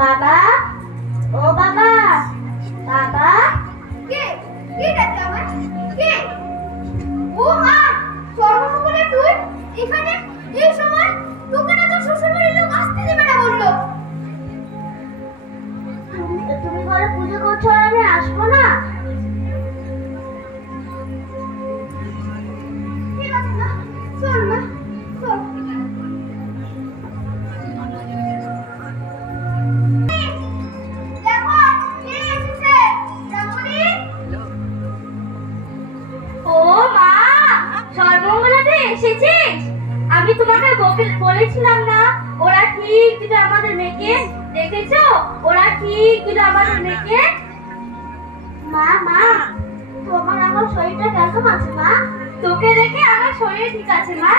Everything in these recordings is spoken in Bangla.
বাবা, ও বাবা, বাবা, কে কে ডাকে আমায়? কে? ও মা, সর্বমঙ্গলে তুই এখানে এই সময়? তোকে না তোর শ্বশুরবাড়ির লোক আসতে দেবে না বললো। তুমি ঘরে পুজো করছো আর আমি আসবো না? ঠিক আছে না, চল না, চল। আমি তোমাকে বলেছিলাম না, ওরা ঠিক দিবে আমাদের মেয়েকে। দেখেছো, ওরা ঠিক দিবে আমাদের মেয়েকে। মা, মা, তোমার আমার শরীরটা কেমন আছে মা? তোকে দেখে আমার শরীর ঠিক আছে মা।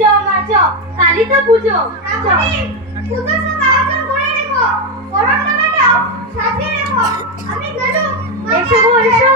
চ মা, চ, কালই তো পুজো। পুজো সব আয়োজন করে রেখো, বরণ নামাটাও সাজিয়ে রেখো। আমি গেলুম। এসো গো, এসো।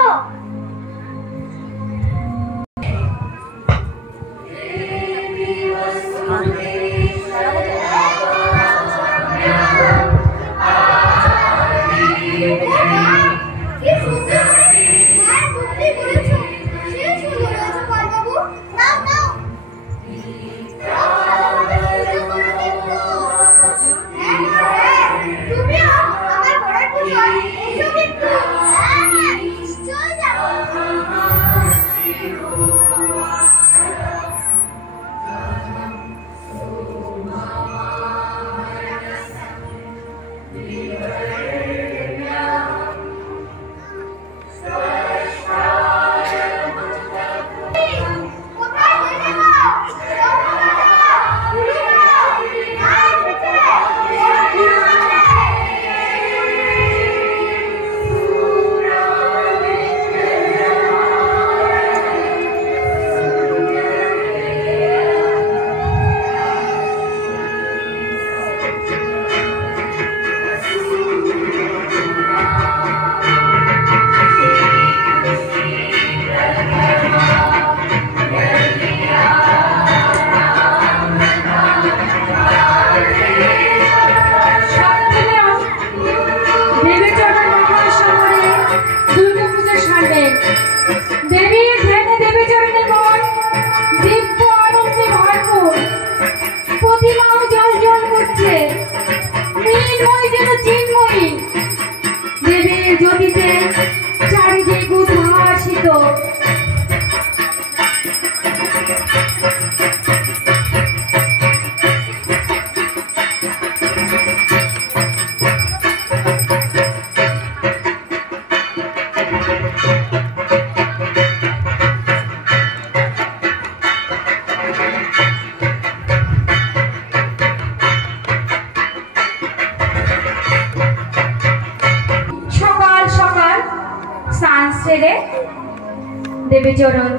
দেবীচরণ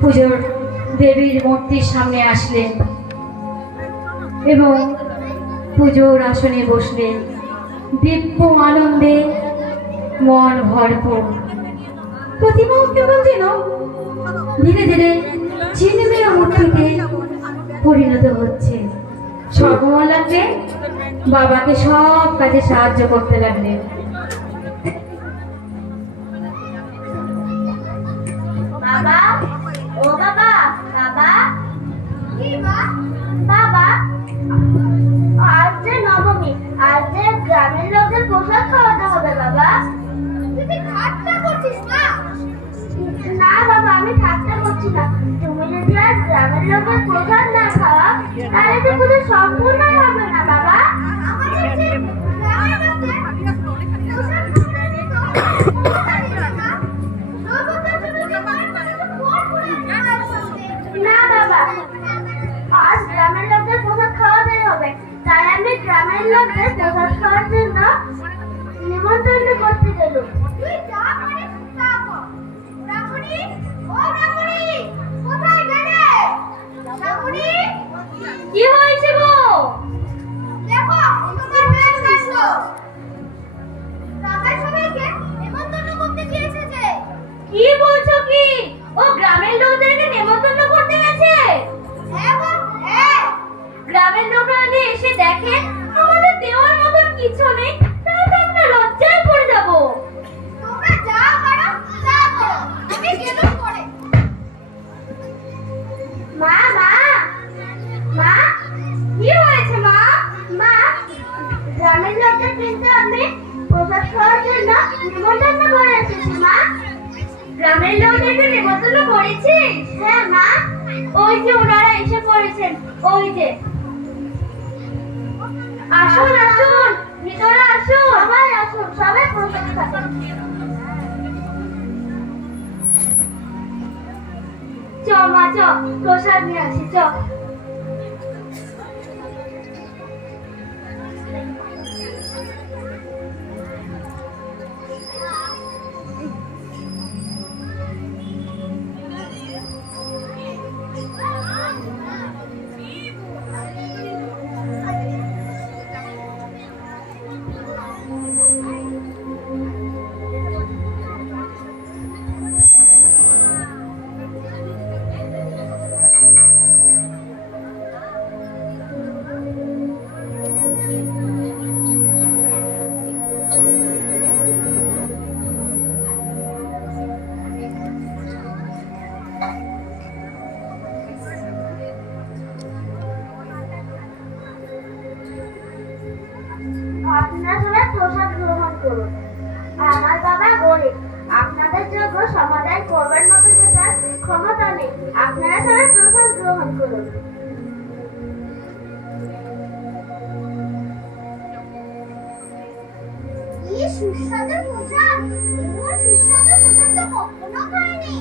পুজোর দেবীর মূর্তির সামনে আসলেন এবং পুজোর আসনে বসলেন। দিব্য আনন্দে মন ভরপুর। প্রতিমাও কেমন যেন ধীরে ধীরে ঝিলমিল মূর্তিতে পরিণত হচ্ছে। সর্বমঙ্গল লাগবে বাবাকে সব কাজে সাহায্য করতে লাগলেন। বাবা, ও বাবা, বাবা, কি মা? বাবা, আজ যে নবমী, আজ যে গ্রামের লোকের প্রসাদ খাওয়াতে হবে বাবা। তুই ঠাট্টা করছিস না? না বাবা, আমি ঠাট্টা করছি না। তুমি যদি আজ গ্রামের লোকের প্রসাদ না খাওয়া, তাহলে তো পুজো সম্পূর্ণই হবে না বাবা। না বাবা, আজ গ্রামের লোকদের প্রসাদ খাওয়াতেই হবে, তাই আমি গ্রামের লোকদের প্রসাদ খাওয়ার জন্য নিমন্ত্রণ করতে গেল। তুই যা পারিস তা কর। রামুনি, ও রামুনি, কোথায় গেলে? রামুনি, কি দেখেন আমাদের দেওয়ার মতন কিছু নেই, তাহলে আমরা লজ্জায় পড়ে যাব। তোমরা যা পারো তা করো, আমি গেলুম করে। মা মা মা, কি হয়েছে মা? মা, গ্রামের লোকদের কিন্তু আমি প্রসাদ খাওয়ার জন্য নিমন্ত্রণ করে এসেছি মা। গ্রামের লোকদেরকে নিমন্ত্রণ করেছিস? হ্যাঁ মা, ওই যে ওনারা এসে পড়েছেন, ওই যে। আসুন আসুন, ভিতরে আসুন, সবাই আসুন, সবাই প্রসাদ খাবেন। চ মা চ, প্রসাদ নিয়ে আসি চ। আপনারা সবাই প্রসাদ গ্রহণ করুন। আমার বাবা গরিব, আপনাদের যোগ্য সমাধান করবার মতো যে তার ক্ষমতা নেই। আপনারা সবাই প্রসাদ গ্রহণ করুন। কি সুস্বাদু প্রসাদ! এমন সুস্বাদু প্রসাদ তো কখনো খাইনি।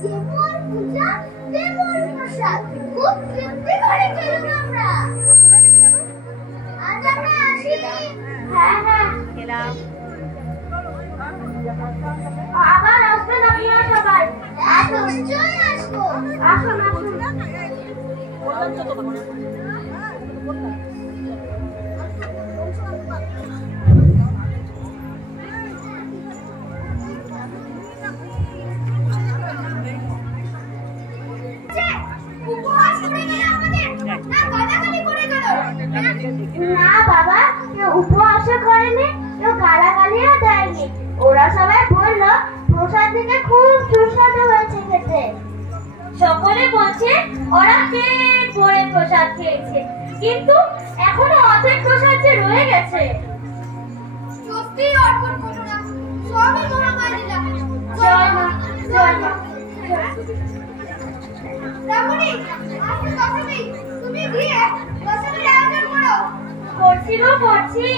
যেমন পূজা তেমন প্রসাদ, খুব তৃপ্তি করে খেলাম আমরা। আজ আমরা আসি। হ্যাঁ হ্যাঁ খেলাম। আবার আসবেন আপনারা সবাই। নিশ্চয়ই আসবো। আসুন আসুন। না বাবা, কেউ উপহাসও করেনি, কেউ গালাগালিও দেয়নি। ওরা সবাই বললো প্রসাদ থেকে খুব সুস্বাদু হয়েছে খেতে। সকলে বলছে ওরা পেট ভরে প্রসাদ খেয়েছে, কিন্তু এখনো অর্ধেক প্রসাদ যে রয়ে গেছে। সত্যি অর্পণ করো না, সবই মহামারীরা। জয় মা, জয় মা। রামণি, আজকে দশমী, তুমি গিয়ে দশমীর আয়োজন করো। করছি গো করছি।